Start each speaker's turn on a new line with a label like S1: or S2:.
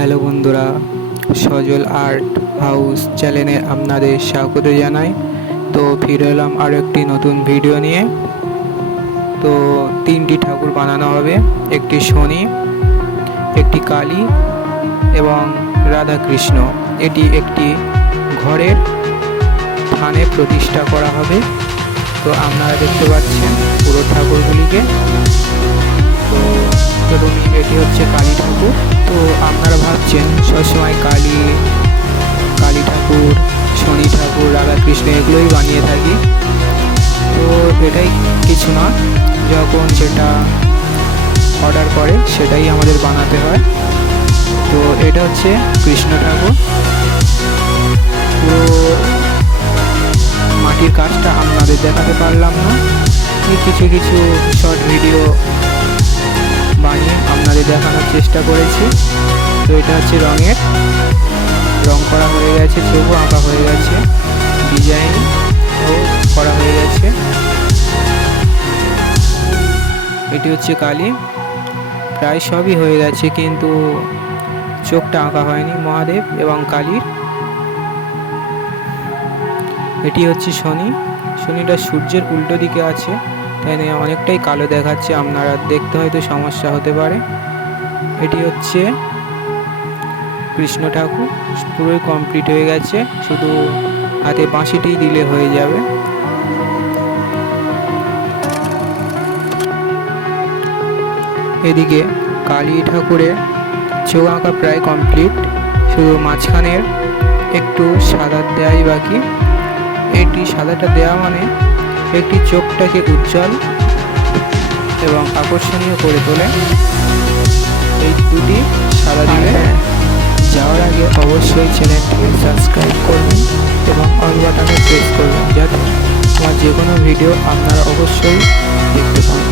S1: Hello বন্ধুরা, সজল art house চ্যানেলে আপনাদের স্বাগত জানাই। তো ফিরে এলাম আরও একটি নতুন ভিডিও নিয়ে। তো তিনটি ঠাকুর বানানো হবে, একটি শনি, একটি কালী এবং রাধা কৃষ্ণ এটি একটি ঘরের থানে প্রতিষ্ঠা করা হবে। তো আপনারা দেখতে পাচ্ছেন পুরো ঠাকুরগুলিকে। তো ধরুন এটি হচ্ছে কালী ঠাকুর। তো আপনারা ভাবছেন সবসময় কালী কালী ঠাকুর, শনি ঠাকুর, রাধাকৃষ্ণ এগুলোই বানিয়ে থাকি। তো এটাই কিছু না, যখন যেটা অর্ডার করে সেটাই আমাদের বানাতে হয়। তো এটা হচ্ছে কৃষ্ণ ঠাকুর। পুরো মাটির কাজটা আপনাদের দেখাতে পারলাম না। কিছু কিছু শর্ট ভিডিও আপনাদের দেখানোর চেষ্টা করেছি। তো এটা হচ্ছে রঙের। রং করা হয়ে গেছে চোখও আঁকা হয়ে গেছে, ডিজাইন ও করা হয়ে গেছে। এটি হচ্ছে কালি। প্রায় সবই হয়ে গেছে, কিন্তু চোখটা আঁকা হয়নি মহাদেব এবং কালীর। এটি হচ্ছে শনি। শনিটা সূর্যের উল্টো দিকে আছে, তাই অনেকটাই কালো দেখাচ্ছে। আপনারা দেখতে হয়তো সমস্যা হতে পারে। এটি হচ্ছে কৃষ্ণ ঠাকুর। পুরোই কমপ্লিট হয়ে গেছে। শুধু হাতে বাঁশিটি দিলে হয়ে যাবে। এদিকে কালী ঠাকুরের চোখ আঁকা প্রায় কমপ্লিট শুধু মাঝখানের একটু সাদা দেওয়াই বাকি। এটি সাদাটা দেওয়া মানে একটি চোখটাকে উজ্জ্বল এবং আকর্ষণীয় করে তোলে। অল বাটনে প্রেস করবেন যাতে আমার যে কোনো ভিডিও আপনারা অবশ্যই দেখতে পান